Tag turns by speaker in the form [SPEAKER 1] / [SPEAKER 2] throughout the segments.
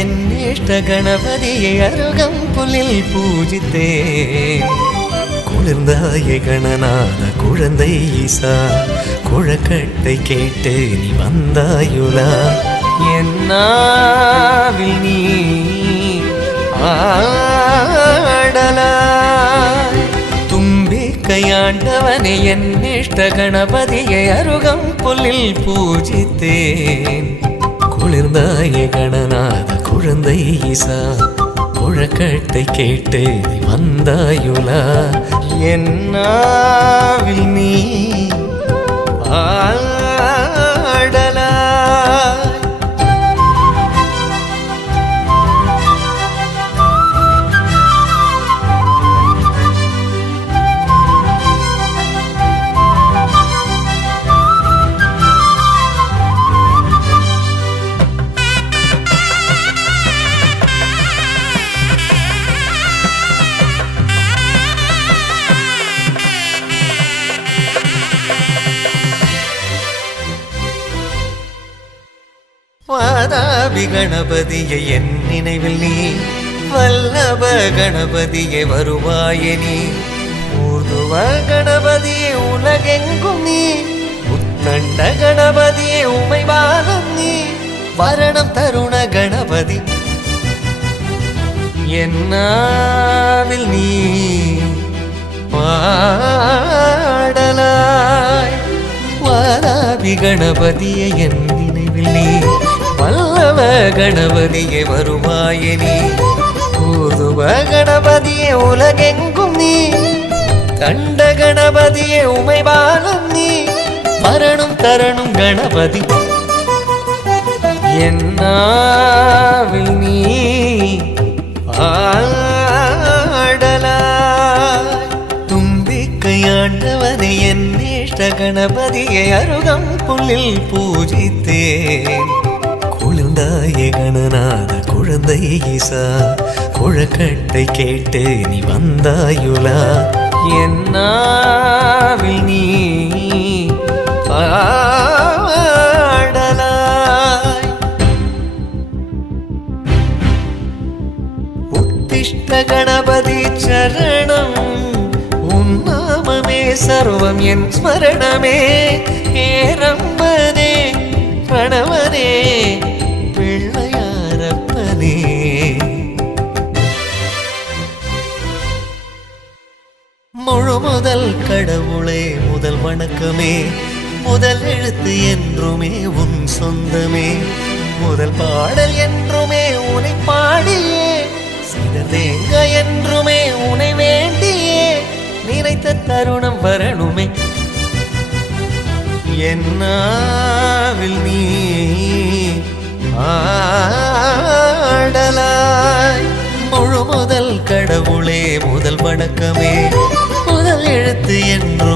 [SPEAKER 1] என் இஷ்ட கணபதியை அருகம் புலில் பூஜித்தேன். குளிர்ந்தாய கணநாத குழந்தை ஈசா குழக்கட்டை கேட்டு நீ வந்தாயுலா என்னாவில் நீ ஆடலாய் தும்பி கையாண்டவனை என் இஷ்ட கணபதியை அருகம் புல்லில் பூஜித்தேன். குளிர்ந்தாய கணநாத குழந்தை ஈசா குழக்கட்டை கேட்டு வந்தாயுலா என்னாவில் நீ ஆடலாய் வாதாபி கணபதியை என் நினைவில் நீ வல்லப கணபதியை வருவாயே நீ. ஊர்துவ கணபதியை உலகெங்கும் நீ உத்தண்ட கணபதியை உமை பாலம் நீ வரணம் தருண கணபதி. என்னாவில் நீ பாடலாய் வாராபி கணபதியை என் நினைவில் நீ வல்லவ கணபதியே வருவாயே நீ. ஊதுவ கணபதியே உலகெங்கும் நீ. கண்ட கணபதியே உமைபாலம் நீ. மரணும் தரணும் கணபதி. என்னாவில் நீ ஆடலாய் தும்பிக்கையாண்டவனை என் இஷ்ட கணபதியை அருகம் புல்லில் பூஜித்தேன். குளிர்ந்தாய கணநாத குழந்தை ஈசா குழக்கட்டை கேட்டு நீ வந்தாயுலா. என்னாவில் நீ ஆடலாய் உத்திஷ்ட கணபதி சரணம் உன்னாமமே சர்வம் என் ஸ்மரணமே. ஏரம்பதே பிரணவனே என்றுமே உன் சொந்தமே. முதல் பாடல் என்றுமே உனை பாடியே. சிததேங்க என்றுமே உனை வேண்டியே. நினைத்த தருணம் வரணுமே. என்னாவில் நீ ஆடலாய். முழு முதல் கடவுளே முதல் வணக்கமே. முதல் எழுத்து என்றுமே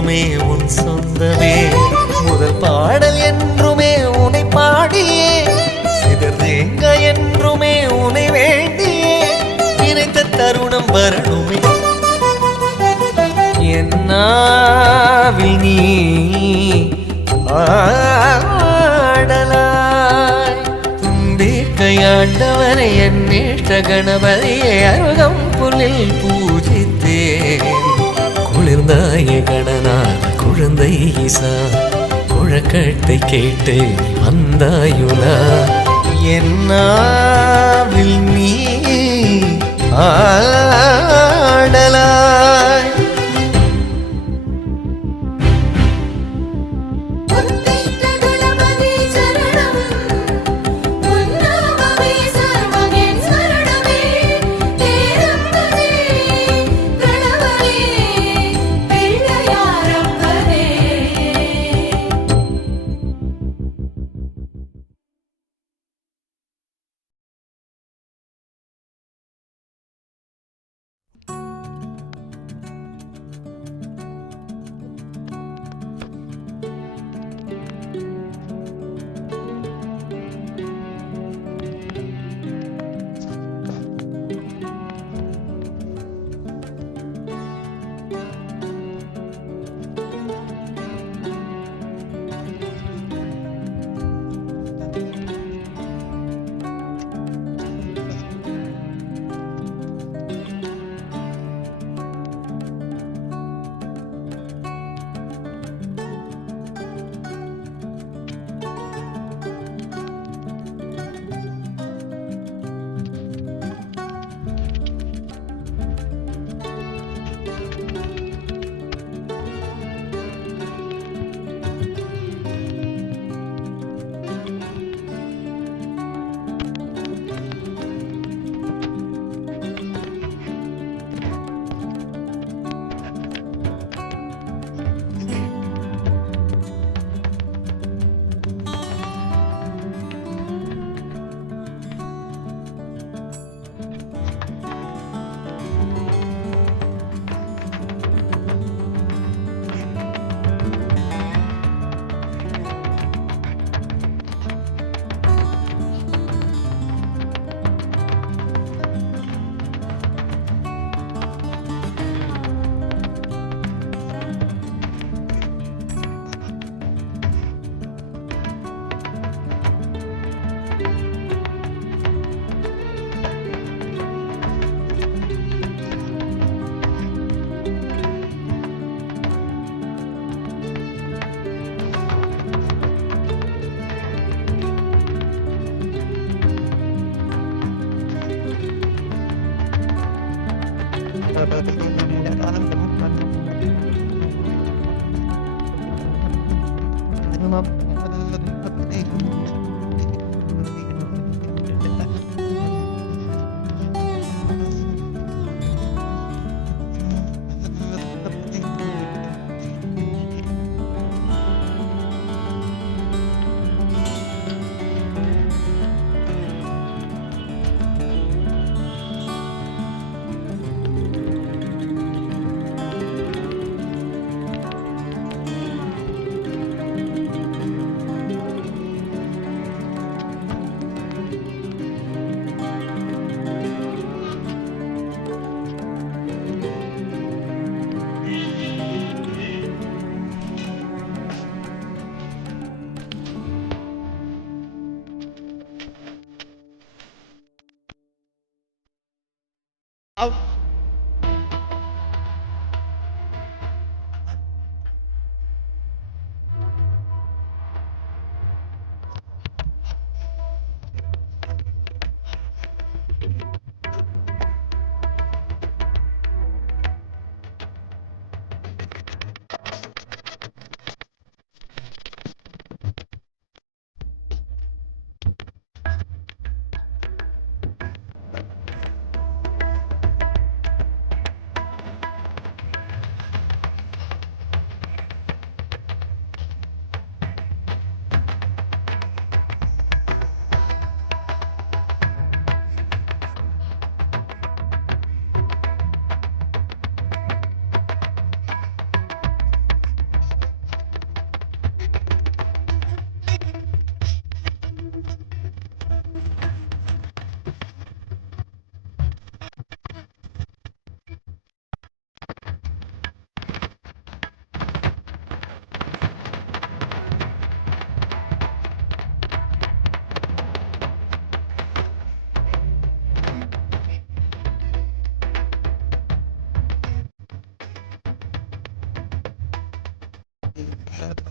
[SPEAKER 1] வரணுமே. என்னாவில் நீ ஆடலாய் தும்பி கையாண்டவனை என் இஷ்ட கணபதியை அருகம் புலில் பூஜித்தேன். குளிர்ந்தாய கணநாத குழந்தை ஈசா குழக்கட்டை கேட்டு வந்தாயுலா என்னாவில் நீ ஆ love.